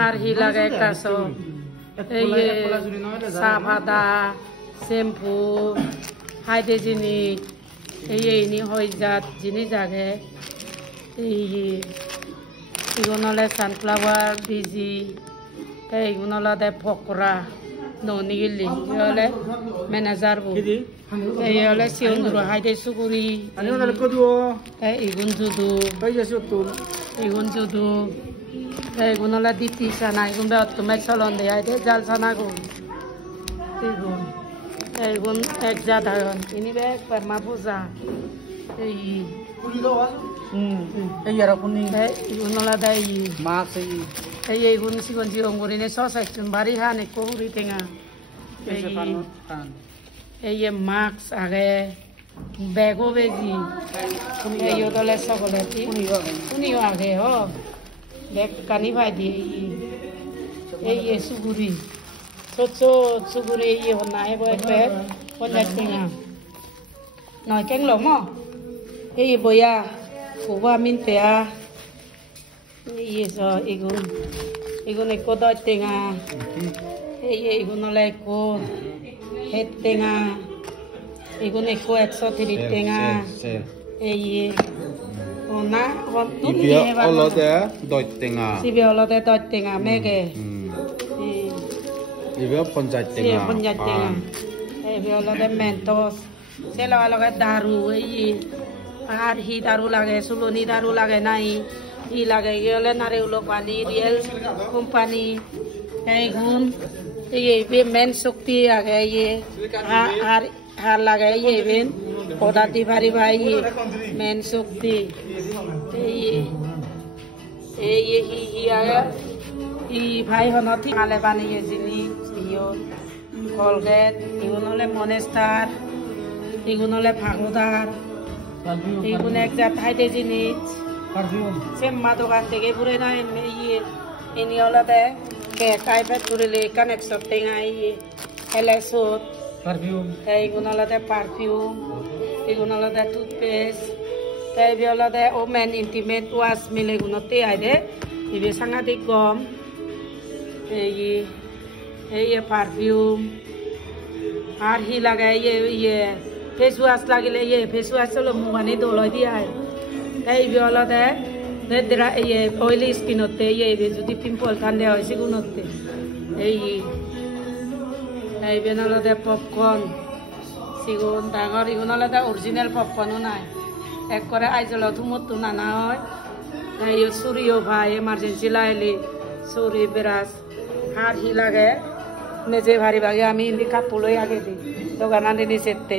আর হি লাগে কাছো এই সাফাদা শ্যাম্পু হাইদে জিনিস এই হয়ে যাত জিনিস আগে এইগুলো সানফ্লাওয়ার বিজি এইগুলো পকোড়া ননি গেলি হলে ম্যানেজার এই হলে সিউন্দুর হাইদে সুগুরি এইগুন যুদু এইগুন যুদু এইগুন হলে দিতি সানা এইগুন বেতমে চলন দে হাইদে জাল সানা গো এইগুন এইগুন এক জাত হায়ন ইনি বে একবার মা পূজা এই এই আর কোনি এইগুন হলে দেয় মাছ এইগুন সিগন জিরং করিনে সস একজন বাড়ি হান এক কহুরি টেঙা এই মাস্ক আগে বেগো বেজি এই দলে সকলে শুনিও আগে হ বেগ কানি ভাই দিয়ে এই সুগুরি ছোট ছোট সুগুরি এই হনা হে বয় বেগ পঞ্চায়েত টেঙা নয় কেং লম এই বয়া কুবা মিন পেয়া এই এগুন এগুন একো দয় টেঙা এইগুন হলে একো হেড টেঙা এগুন একো 130 টেঙা এই না অলদে দই টেঙা সিবে অলদে দই টেঙা মেগে ইবে পঞ্চায়েত টেঙা এই অলদে মেন্টস সে লগে দারু এই আর হি দারু লাগে সুলনি দারু লাগে নাই ই লাগে গেলে নারিউল পানি রিয়েল কোম্পানি এইগুন এই মেন শক্তি আগে আর লাগে এইবেন পদাতি ভারি ভাই মেন শক্তি এই হি আগে ই ভাই হনতি আলে বানিয়ে জিনিস ইয়ো কলগেট এগুন হলে মনেস্টার এগুন হলে ফাগুদার এগুন এক জাত হাইতে জিনিস সেম্মা দোকান থেকে পুরে না ইয়ে এনি হলদে কাই ফেট করিলে কানেকশন টেঙাই এলাইসত পারফিউম এইগুলো হলদে পারফিউম এগুলো হলদে টুথপেস্ট তাই হলদে ওমেন ইন্টিমেট ওয়াশ মিলে গুণতে আইদে ইবে সাংঘাতিক গম এই পারফিউম আর হি লাগে ইয়ে ফেস ওয়াশ লাগিলে ইয়ে ফেস ওয়াশ চলো মুখানি দোলাই দিয়ে তাই ইবে হলদে অয়েলি স্কিনতে ইয়ে যদি পিম্পল ঠান্ডা হয় সেগুলোতে এইবেন হলদে পপকর্ন সিগুন ডাঙর ইগুন হলদে অরিজিনাল পপকর্নও নাই এক করে আইজল ধুমতো নানা হয় এই চুরিও ভাই এমার্জেন্সি লাইলে চুরি বেরাস আর হি লাগে নিজে ভারি ভাগে আমি ইন্দি কাপড় আগে দিই দোকান আনি নিচেতে